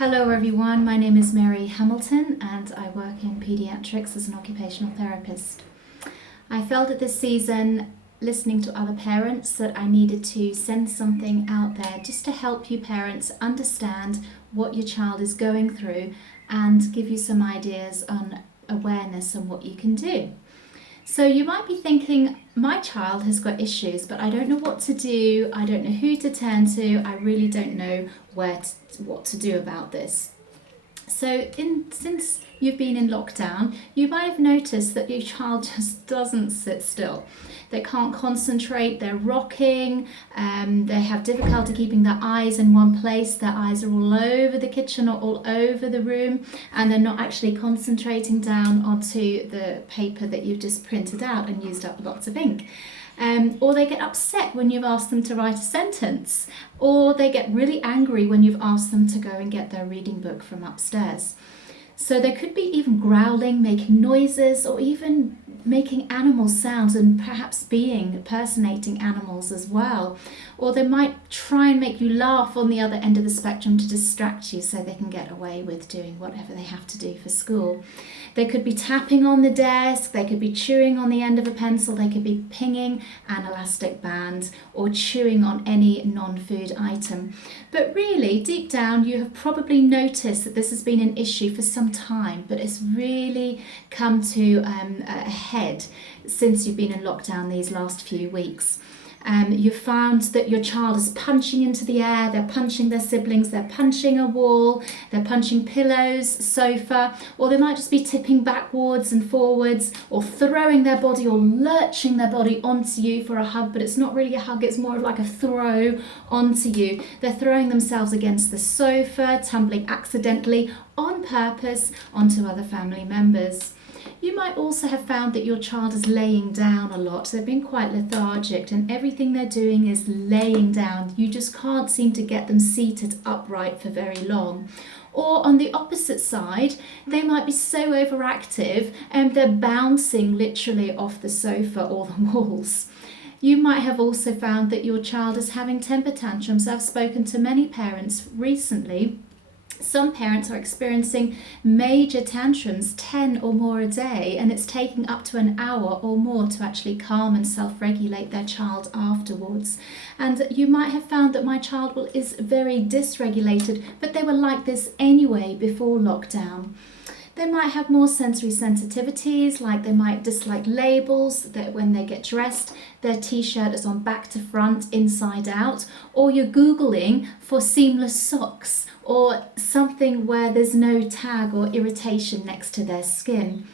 Hello everyone, my name is Mary Hamilton and I work in paediatrics as an occupational therapist. I felt at this season, listening to other parents, that I needed to send something out there just to help you parents understand what your child is going through and give you some ideas on awareness and what you can do. So you might be thinking, my child has got issues, but I don't know what to do, I don't know who to turn to, I really don't know what to do about this. So since you've been in lockdown, you might have noticed that your child just doesn't sit still. They can't concentrate, they're rocking, they have difficulty keeping their eyes in one place, their eyes are all over the kitchen or all over the room, and they're not actually concentrating down onto the paper that you've just printed out and used up lots of ink. Or they get upset when you've asked them to write a sentence, or they get really angry when you've asked them to go and get their reading book from upstairs. So they could be even growling, making noises, or even making animal sounds and perhaps impersonating animals as well. Or they might try and make you laugh on the other end of the spectrum to distract you so they can get away with doing whatever they have to do for school. They could be tapping on the desk, they could be chewing on the end of a pencil, they could be pinging an elastic band or chewing on any non-food item. But really, deep down, you have probably noticed that this has been an issue for some time, but it's really come to a head since you've been in lockdown these last few weeks. You've found that your child is punching into the air, they're punching their siblings, they're punching a wall, they're punching pillows, sofa, or they might just be tipping backwards and forwards or throwing their body or lurching their body onto you for a hug, but it's not really a hug, it's more like a throw onto you. They're throwing themselves against the sofa, tumbling accidentally on purpose onto other family members. You might also have found that your child is laying down a lot. They've been quite lethargic and everything they're doing is laying down. You just can't seem to get them seated upright for very long. Or on the opposite side, they might be so overactive and they're bouncing literally off the sofa or the walls. You might have also found that your child is having temper tantrums. I've spoken to many parents recently. Some parents are experiencing major tantrums, 10 or more a day, and it's taking up to an hour or more to actually calm and self-regulate their child afterwards. And you might have found that my child is very dysregulated, but they were like this anyway before lockdown. They might have more sensory sensitivities, like they might dislike labels, that when they get dressed, their t-shirt is on back to front, inside out, or you're Googling for seamless socks, or something where there's no tag or irritation next to their skin.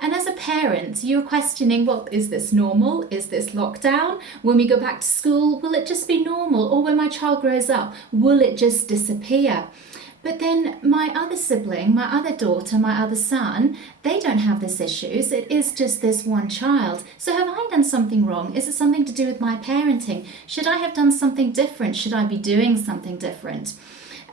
And as a parent, you're questioning, well, is this normal? Is this lockdown? When we go back to school, will it just be normal? Or when my child grows up, will it just disappear? But then my other sibling, my other daughter, my other son, they don't have this issues. It is just this one child. So have I done something wrong? Is it something to do with my parenting? Should I have done something different? Should I be doing something different?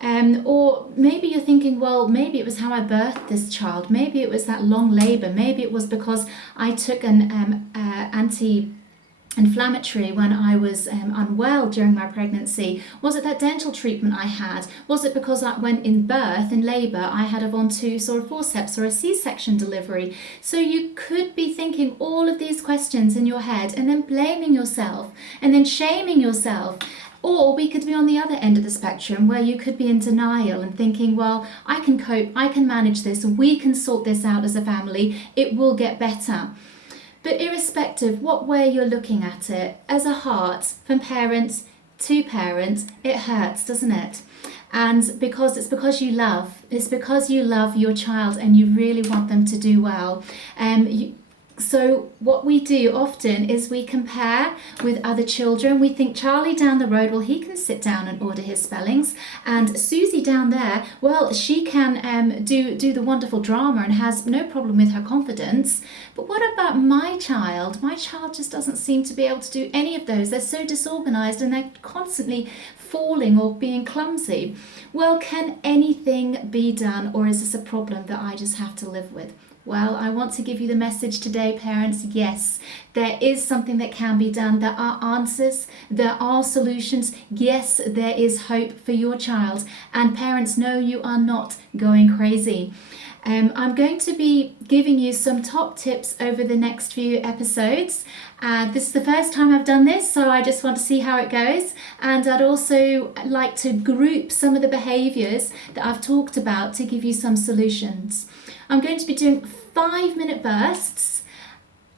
Or maybe you're thinking, well, maybe it was how I birthed this child. Maybe it was that long labour. Maybe it was because I took an anti-inflammatory when I was unwell during my pregnancy. Was it that dental treatment I had? Was it because when in labour, I had a ventouse or a forceps or a C-section delivery? So you could be thinking all of these questions in your head and then blaming yourself and then shaming yourself. Or we could be on the other end of the spectrum where you could be in denial and thinking, well, I can cope, I can manage this, we can sort this out as a family, it will get better. But irrespective what way you're looking at it, as a heart, from parent to parent, it hurts, doesn't it? And it's because you love your child and you really want them to do well. So what we do often is we compare with other children. We think Charlie down the road, well, he can sit down and order his spellings. And Susie down there, well, she can do the wonderful drama and has no problem with her confidence. But what about my child? My child just doesn't seem to be able to do any of those. They're so disorganized and they're constantly falling or being clumsy. Well, can anything be done, or is this a problem that I just have to live with? Well, I want to give you the message today, parents. Yes, there is something that can be done. There are answers. There are solutions. Yes, there is hope for your child. And parents, know you are not going crazy. I'm going to be giving you some top tips over the next few episodes. This is the first time I've done this, so I just want to see how it goes. And I'd also like to group some of the behaviours that I've talked about to give you some solutions. I'm going to be doing 5-minute bursts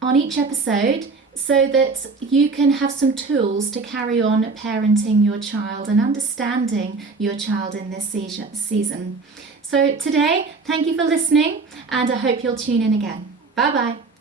on each episode so that you can have some tools to carry on parenting your child and understanding your child in this season. So today, thank you for listening, and I hope you'll tune in again. Bye-bye.